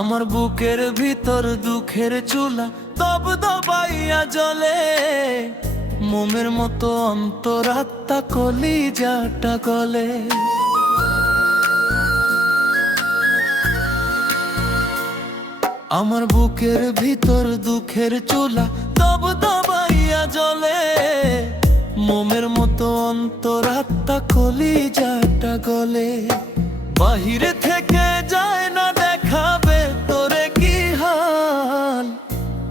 আমার বুকের ভিতর দুঃখের চুলা দব দবাইয়া জ্বলে, মোমের মতো অন্তরাত্মা কলিজাটা গলে। আমার বুকের ভিতর দুঃখের চুলা দব দবাইয়া জ্বলে, মোমের মতো অন্তরাত্মা কলিজাটা গলে। বাহিরে থেকে যায় না দেখাবে তোরে কি হাল,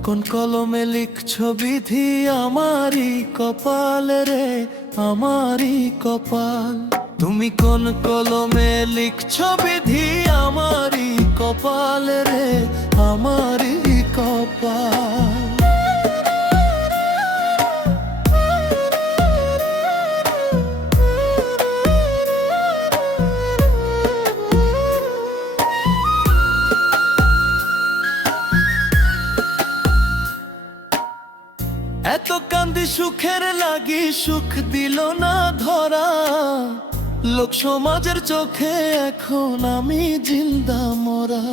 কোন কলমে লিখছো বিধি আমারই কপাল রে, আমারই কপাল। তুমি কোন কলমে লিখছো বিধি আমারই কপাল রে, আমারই কপাল। এত কান্দি সুখের লাগি সুখ দিল না ধরা, লোক সমাজের চোখে এখন আমি জিন্দা মরা।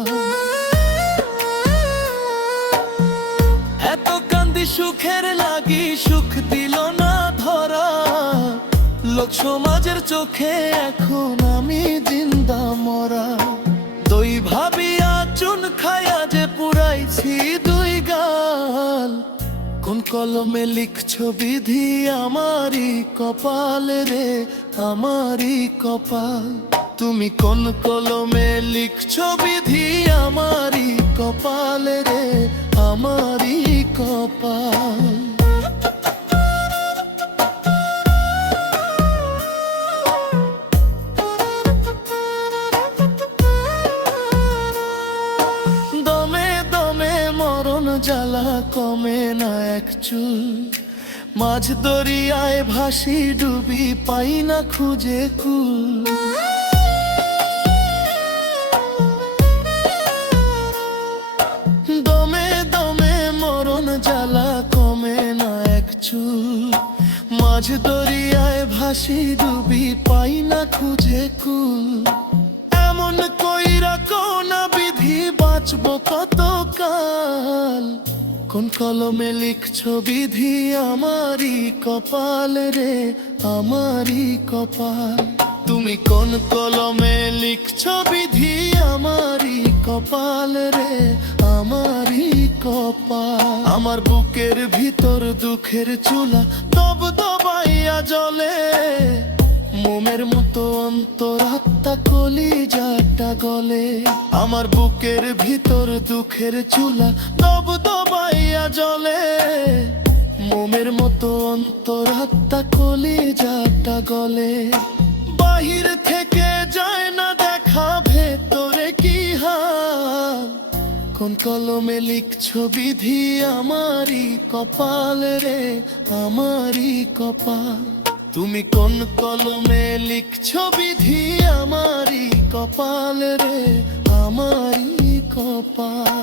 এত কান্দি সুখের লাগি সুখ দিল না ধরা, লোক সমাজের চোখে এখন আমি জিন্দা মরা। দই ভাবিয়া চুন খায়া যে পুরাইছি দুই গাল, কোন কলমে লিখছো বিধি আমারই কপাল রে, আমারই কপাল। তুমি কোন কলমে লিখছো বিধি আমারই কপাল রে, আমারই কপাল। দমে দমে মরণ জ্বালা কমে না এক চুল, মাঝ দরিয়ায় ভাসি ডুবি পাই না খুঁজে কুল। দমে দমে মরণ জ্বালা কমে না এক চুল, মাঝ দরিয়ায় ভাসি ডুবি পাই না খুঁজে কুল। এমন কইরা কোন বিধি বাঁচব কতকাল, কোন কলমে লিখছো বিধি আমারই কপাল রে, আমারই কপাল। তুমি কোন কলমে লিখছো বিধি আমারই কপাল রে, আমারই কপাল। আমার বুকের ভিতর দুঃখের চুলা দব দবাইয়া জ্বলে, মোমের মতো অন্তরাত্মা কলিজাটা গলে। আমার বুকের ভিতর দুঃখের চুলা দব দবাইয়া জ্বলে, মোমের মতো অন্তরাত্মা কলিজাটা গলে। বাহির থেকে যায় না দেখা ভেতরে কি হাল, কোন কলমে লিখছো বিধি আমারই কপাল রে, আমারই কপাল। তুমি কোন কলমে লিখছো বিধি আমারই কপাল রে, আমারই কপাল।